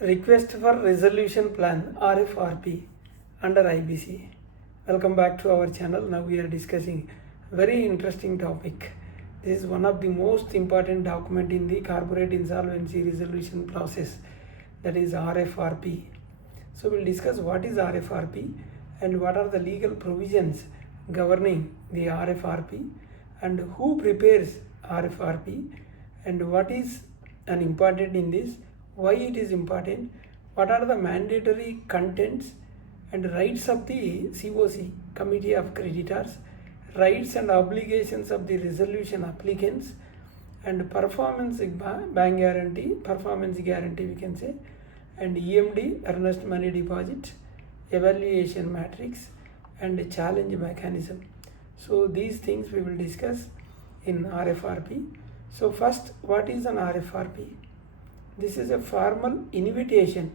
Request for Resolution Plan RFRP under IBC. Welcome back to our channel. Now we are discussing very interesting topic. This is one of the most important document in the corporate insolvency resolution process, that is RFRP. So we'll discuss what is RFRP and what are the legal provisions governing the RFRP and who prepares RFRP and what is an important in this, why it is important, what are the mandatory contents and rights of the CoC, Committee of Creditors, rights and obligations of the resolution applicants, and performance guarantee we can say, and EMD, Earnest Money Deposit, evaluation matrix, and challenge mechanism. So these things we will discuss in RFRP. So first, what is an RFRP? This is a formal invitation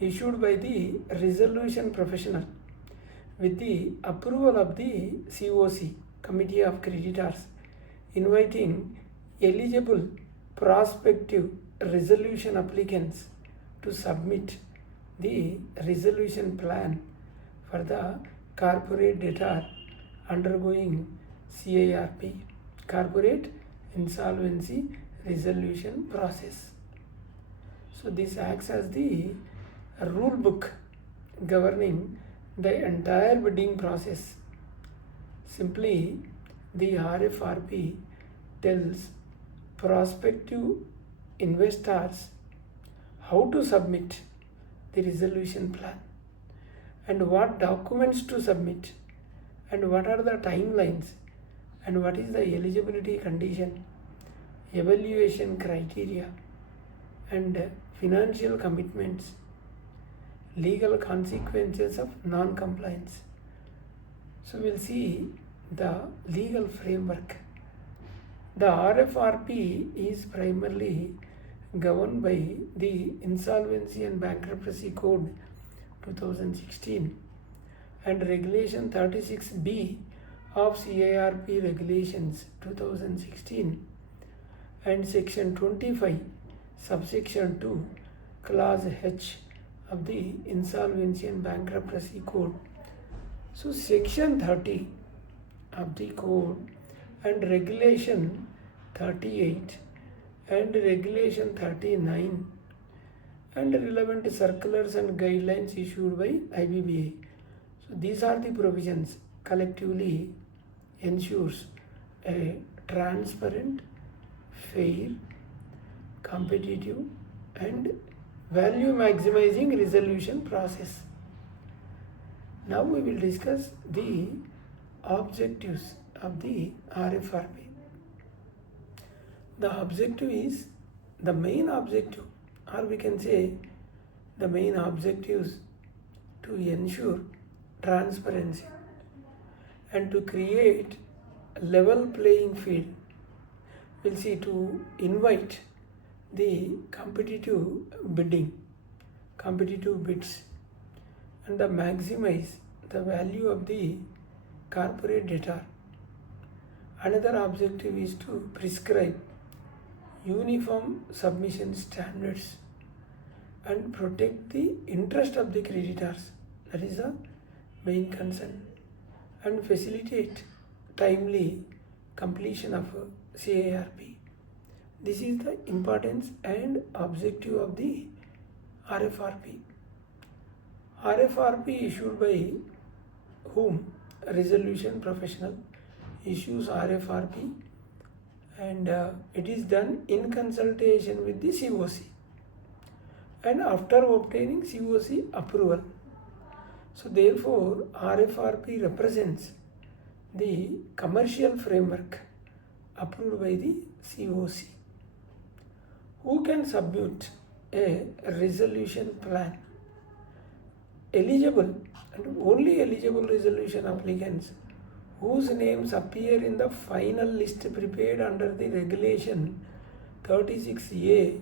issued by the resolution professional with the approval of the CoC, Committee of Creditors, inviting eligible prospective resolution applicants to submit the resolution plan for the corporate debtor undergoing CIRP, Corporate Insolvency Resolution Process. So this acts as the rule book governing the entire bidding process. Simply, the RFRP tells prospective investors how to submit the resolution plan and what documents to submit and what are the timelines and what is the eligibility condition, evaluation criteria, and financial commitments, legal consequences of non-compliance. So we'll see the legal framework. The RFRP is primarily governed by the Insolvency and Bankruptcy Code 2016 and Regulation 36B of CIRP Regulations 2016 and Section 25 Subsection 2 Clause H of the Insolvency and Bankruptcy Code. So Section 30 of the Code and Regulation 38 and Regulation 39 and relevant circulars and guidelines issued by IBBA. So these are the provisions collectively ensures a transparent, fair, competitive and value maximizing resolution process. Now we will discuss the objectives of the RFRP. The objective is the main objective, or we can say the main objectives to ensure transparency and to create level playing field. We'll see to invite the competitive bids and the maximize the value of the corporate debtor. Another objective is to prescribe uniform submission standards and protect the interest of the creditors, that is the main concern, and facilitate timely completion of CIRP. This is the importance and objective of the RFRP. RFRP issued by whom? A resolution professional issues RFRP and it is done in consultation with the CoC and after obtaining CoC approval. So therefore RFRP represents the commercial framework approved by the CoC. Who can submit a resolution plan? Eligible and only eligible resolution applicants whose names appear in the final list prepared under the Regulation 36A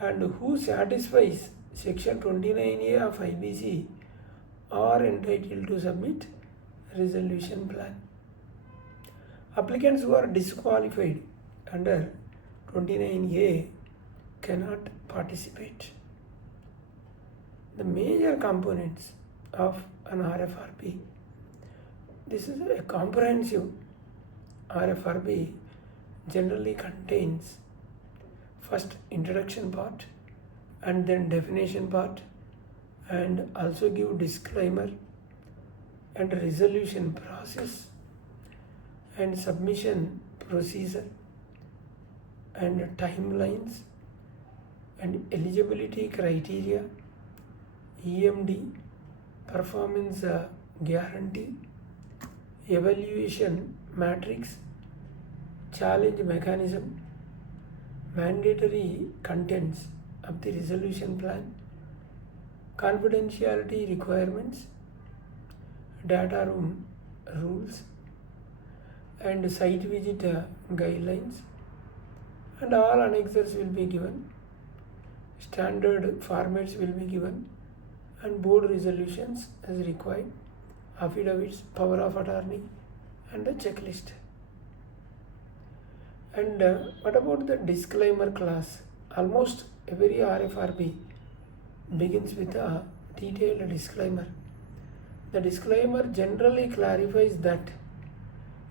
and who satisfies Section 29A of IBC are entitled to submit resolution plan. Applicants who are disqualified under 29A cannot participate. The major components of an RFRP. This is a comprehensive RFRP generally contains first introduction part and then definition part, and also give disclaimer and resolution process and submission procedure and timelines and eligibility criteria, EMD Performance Guarantee, evaluation matrix, challenge mechanism, mandatory contents of the resolution plan, confidentiality requirements, data room rules, and site visit guidelines, and all annexures will be given, standard formats will be given, and board resolutions as required, affidavits, power of attorney, and a checklist. And what about the disclaimer clause? Almost every RFRP begins with a detailed disclaimer. The disclaimer generally clarifies that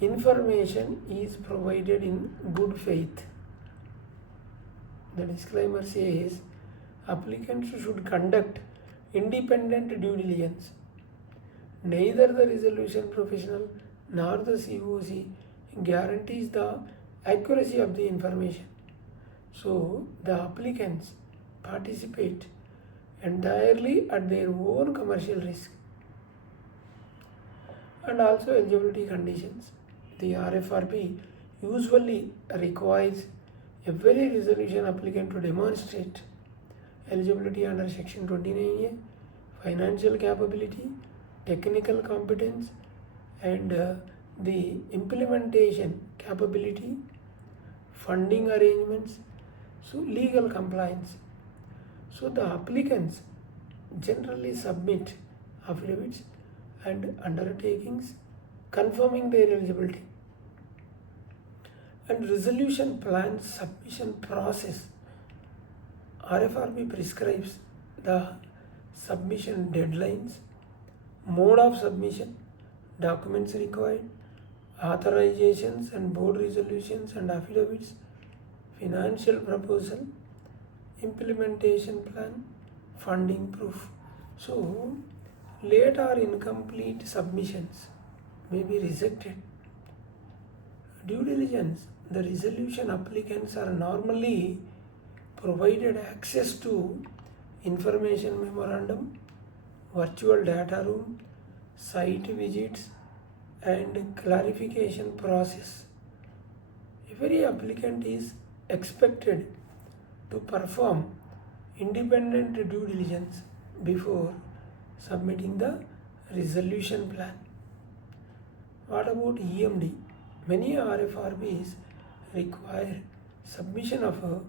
information is provided in good faith. The disclaimer says applicants should conduct independent due diligence. Neither the resolution professional nor the CoC guarantees the accuracy of the information. So the applicants participate entirely at their own commercial risk. And also eligibility conditions. The RFRP usually requires every resolution applicant to demonstrate eligibility under Section 29A, financial capability, technical competence, and the implementation capability, funding arrangements, so legal compliance. So the applicants generally submit affidavits and undertakings confirming their eligibility. And resolution plan submission process. RFRP prescribes the submission deadlines, mode of submission, documents required, authorizations and board resolutions and affidavits, financial proposal, implementation plan, funding proof. So, late or incomplete submissions may be rejected. Due diligence. The resolution applicants are normally provided access to information memorandum, virtual data room, site visits, and clarification process. Every applicant is expected to perform independent due diligence before submitting the resolution plan. What about EMD? Many RFRPs require submission of a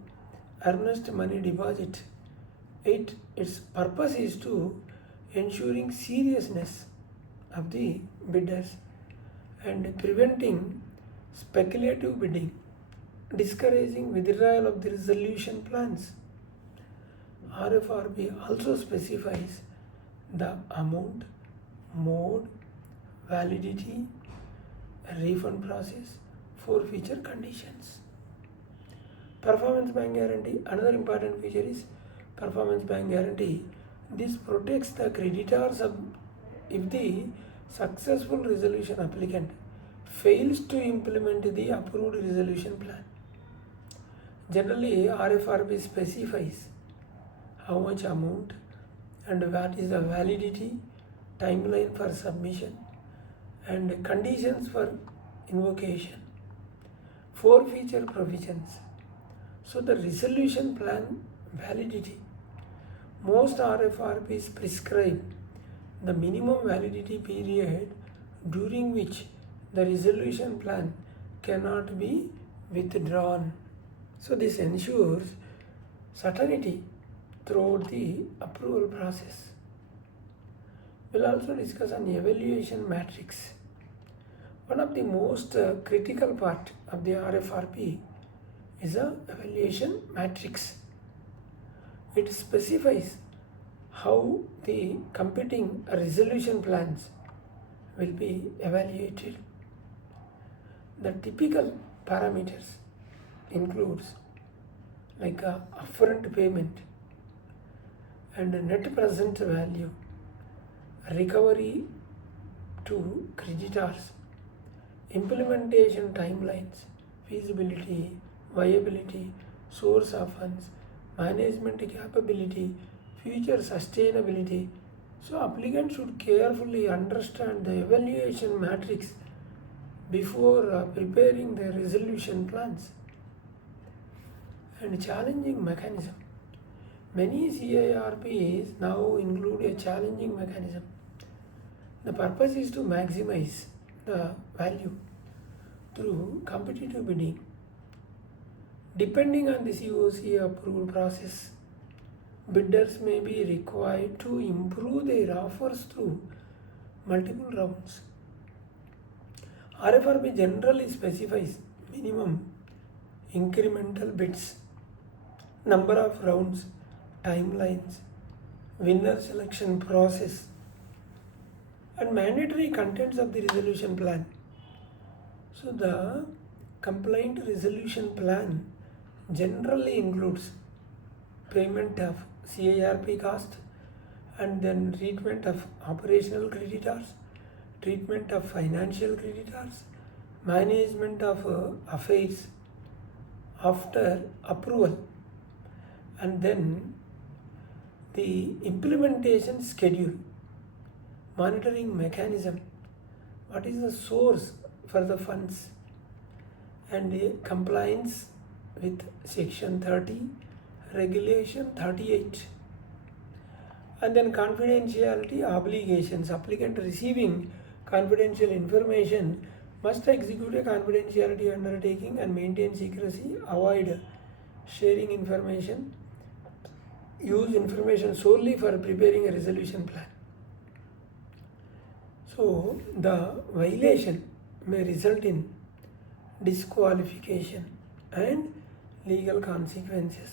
Earnest Money Deposit. Its purpose is to ensuring seriousness of the bidders and preventing speculative bidding, discouraging withdrawal of the resolution plans. RFRP also specifies the amount, mode, validity, refund process, forfeiture conditions. Performance bank guarantee. Another important feature is performance bank guarantee. This protects the creditors if the successful resolution applicant fails to implement the approved resolution plan. Generally, RFRP specifies how much amount and what is the validity, timeline for submission, and conditions for invocation, forfeiture provisions. So the resolution plan validity. Most RFRPs prescribe the minimum validity period during which the resolution plan cannot be withdrawn. So this ensures certainty throughout the approval process. We'll also discuss an evaluation matrix. One of the most critical part of the RFRP is a evaluation matrix. It specifies how the competing resolution plans will be evaluated. The typical parameters includes like a upfront payment and net present value, recovery to creditors, implementation timelines, feasibility, viability, source of funds, management capability, future sustainability. So applicant should carefully understand the evaluation matrix before preparing the resolution plans. And challenging mechanism. Many CIRPs now include a challenging mechanism. The purpose is to maximize the value through competitive bidding. Depending on the CoC approval process, bidders may be required to improve their offers through multiple rounds. RFRP generally specifies minimum incremental bids, number of rounds, timelines, winner selection process, and mandatory contents of the resolution plan. So the complaint resolution plan generally includes payment of CIRP cost, and then treatment of operational creditors, treatment of financial creditors, management of affairs after approval, and then the implementation schedule, monitoring mechanism, what is the source for the funds, and the compliance with section 30, regulation 38, and then confidentiality obligations. Applicant receiving confidential information must execute a confidentiality undertaking and maintain secrecy, avoid sharing information, use information solely for preparing a resolution plan. So the violation may result in disqualification and legal consequences.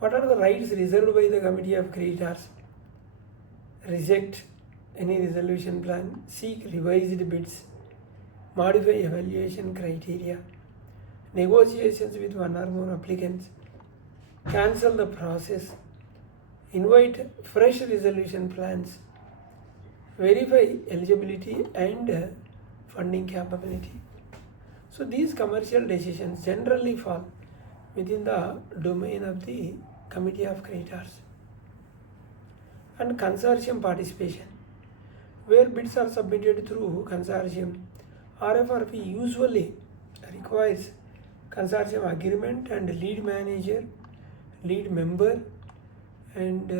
What are the rights reserved by the Committee of Creditors? Reject any resolution plan, seek revised bids, modify evaluation criteria, negotiations with one or more applicants, cancel the process, invite fresh resolution plans, verify eligibility and funding capability. So these commercial decisions generally fall within the domain of the Committee of Creditors. And consortium participation. Where bids are submitted through consortium, RFRP usually requires consortium agreement and lead manager, lead member, and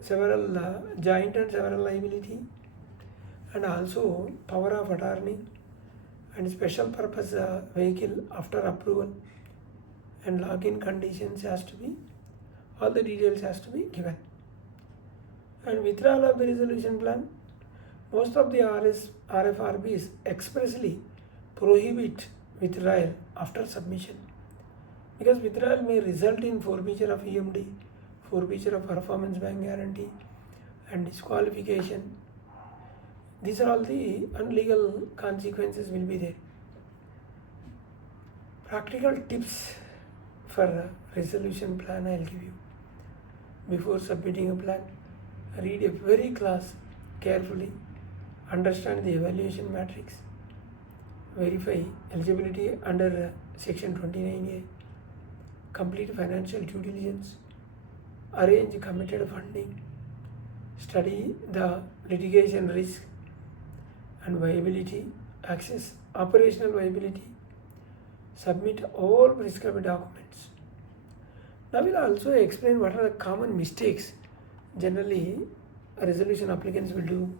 several joint and several liability, and also power of attorney and special purpose vehicle after approval, and login conditions has to be, all the details has to be given. And withdrawal of the resolution plan, most of the RFRPs expressly prohibit withdrawal after submission, because withdrawal may result in forfeiture of EMD, forfeiture of performance bank guarantee, and disqualification. These are all the unlegal consequences will be there. Practical tips for resolution plan I will give you. Before submitting a plan, read every class carefully, understand the evaluation matrix, verify eligibility under section 29A, complete financial due diligence, arrange committed funding, study the litigation risk and viability, access operational viability, submit all prescribed documents. Now we'll also explain what are the common mistakes generally resolution applicants will do,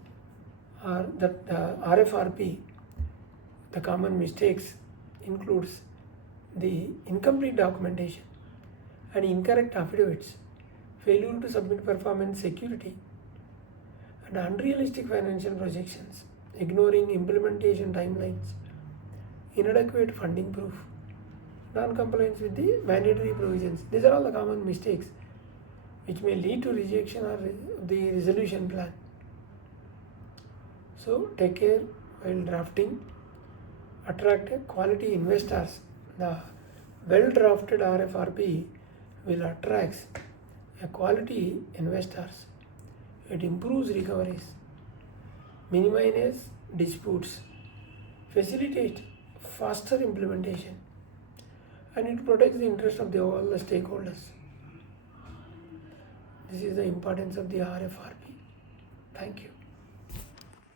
or that RFRP, the common mistakes includes the incomplete documentation and incorrect affidavits, failure to submit performance security, and unrealistic financial projections, ignoring implementation timelines, inadequate funding proof, non-compliance with the mandatory provisions. These are all the common mistakes which may lead to rejection or the resolution plan. So take care while drafting. Attract quality investors. The well-drafted RFRP will attract a quality investors. It improves recoveries, minimizes disputes, facilitates faster implementation, and it protects the interest of all the stakeholders. This is the importance of the RFRP. Thank you.